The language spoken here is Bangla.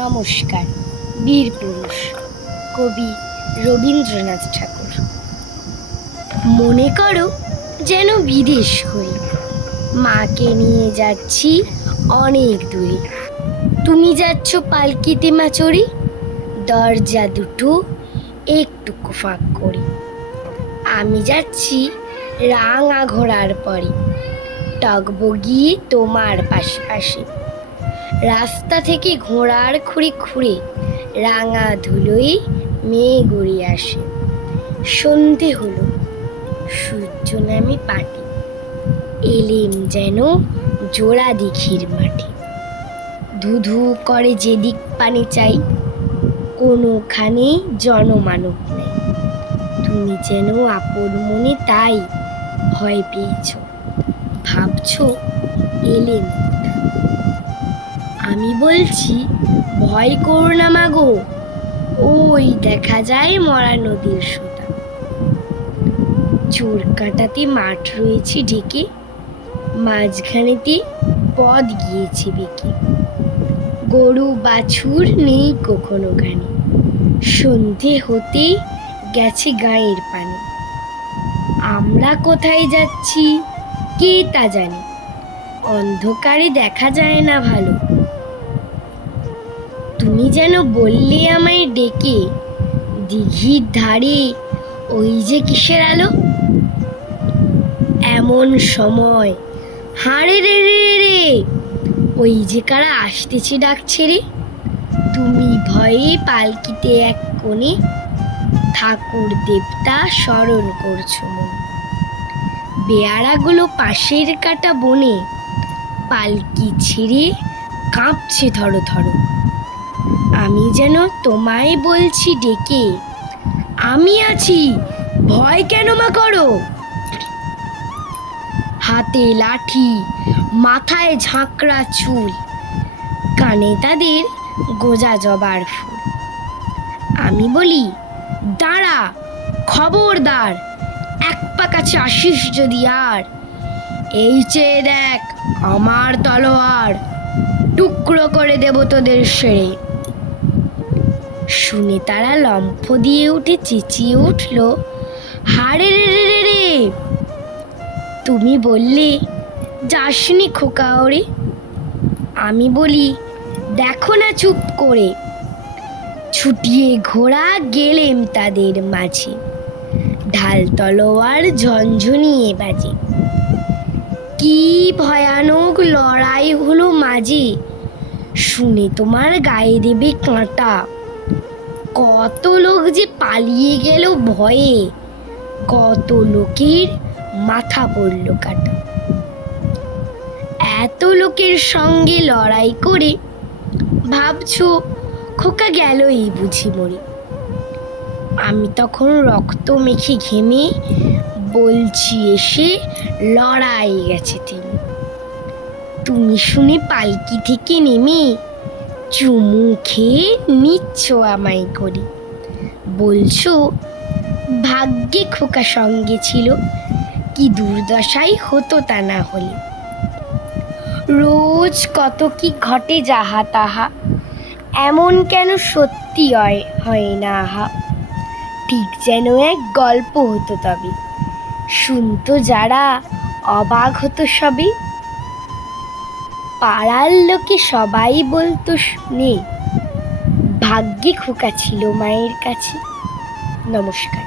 নমস্কার। বীর পুরুষ, কবি রবীন্দ্রনাথ ঠাকুর। মনে করো যেন বিদেশ করি, মাকে নিয়ে যাচ্ছি অনেক দূরে। তুমি যাচ্ছ পালকিতে মা চড়ি, দরজা দুটো একটুকু ফাঁক করে। আমি যাচ্ছি রাঙা ঘোড়ার পরে, টগবগিয়ে তোমার পাশে পাশে। রাস্তা থেকে ঘোড়ার খুঁড়ে খুঁড়ে রাঙা ধুলোয় মেয়ে গড়িয়ে আসে। সন্ধে হলো, সূর্য নামে পাটে, এলেম যেন জোড়া দিঘির মাঠে। ধুধু করে যেদিক পানে চাই, কোনোখানে জনমানব নেই। তুমি যেন আপন মনে তাই ভয় পেয়েছ, ভাবছ এলেম। আমি বলছি ভয় করো না মাগো, ওই দেখা যায় মরা নদীর সোতা। চোর কাঁটাতে মাঠ রয়েছে ঢেকে, মাঝখানেতে পথ গিয়েছে বেঁকে। গরু বাছুর নেই কখনো গানে, সন্ধে হতে গেছে গাঁয়ের পানে। আমরা কোথায় যাচ্ছি কে তা জানে, অন্ধকারে দেখা যায় না ভালো। তুমি যেন বললে আমায় ডেকে, দিঘির ধারে ওই যে কিসের আলো। এমন সময় হাঁড়ে রে রে রে, ওই যে কারা আসতেছে ডাক ছেড়ে। তুমি ভয়ে পালকিতে এক কোণে, ঠাকুর দেবতা স্মরণ করছো মনে। বেয়ারাগুলো পাশের কাটা বনে, পালকি ছিঁড়ে কাঁপছে ধরো ধরো। আমি যেন তোমায় বলছি ডেকে, আমি আছি, ভয় কেন মা করো। হাতে লাঠি, মাথায় ঝাঁকড়া চুল, কানে তাদের গোজা জবার ফুল। আমি বলি দাঁড়া, খবরদার, এক পা কাছে আসিস যদি আর। এই চেয়ে দেখ আমার তলোয়ার, টুকরো করে দেব তোদের সেরে। শুনে তারা লম্ফ দিয়ে উঠে চেঁচিয়ে উঠল, হাড়ে রে রে রে রে। তুমি বললে যাসনি খোকা ওরে। আমি বলি দেখো না চুপ করে। ছুটিয়ে ঘোড়া গেলেম তাদের মাঝে, ঢাল তলোয়ার ঝনঝনিয়ে বাজে। কি ভয়ানক লড়াই হলো মাঝে, শুনে তোমার গায়ে দেবে কাঁটা। কত লোক যে পালিয়ে গেল ভয়ে, কত লোকের মাথা পড়ল কাটা। এত লোকের সঙ্গে লড়াই করে ভাবছো খোকা গেলই বুঝি মরে। আমি তখন রক্ত মেখে ঘেমে বলছি এসে লড়াই গেছে তিনি। তুমি শুনে পালকি থেকে নেমে চুমু খেয়ে নিচ্ছ আমায় করে। বলছো ভাগ্যে খোকা সঙ্গে ছিল, কি দুর্দশাই হতো তা না হলে। রোজ কত কি ঘটে যাহা তাহা, এমন কেন সত্যি হয় না আহা। ঠিক যেন এক গল্প হতো তবে, শুনতো যারা অবাক হতো সবে। পাড়ার লোকে সবাই বলতো শুনে, ভাগ্যে খোকা ছিল মায়ের কাছে। নমস্কার।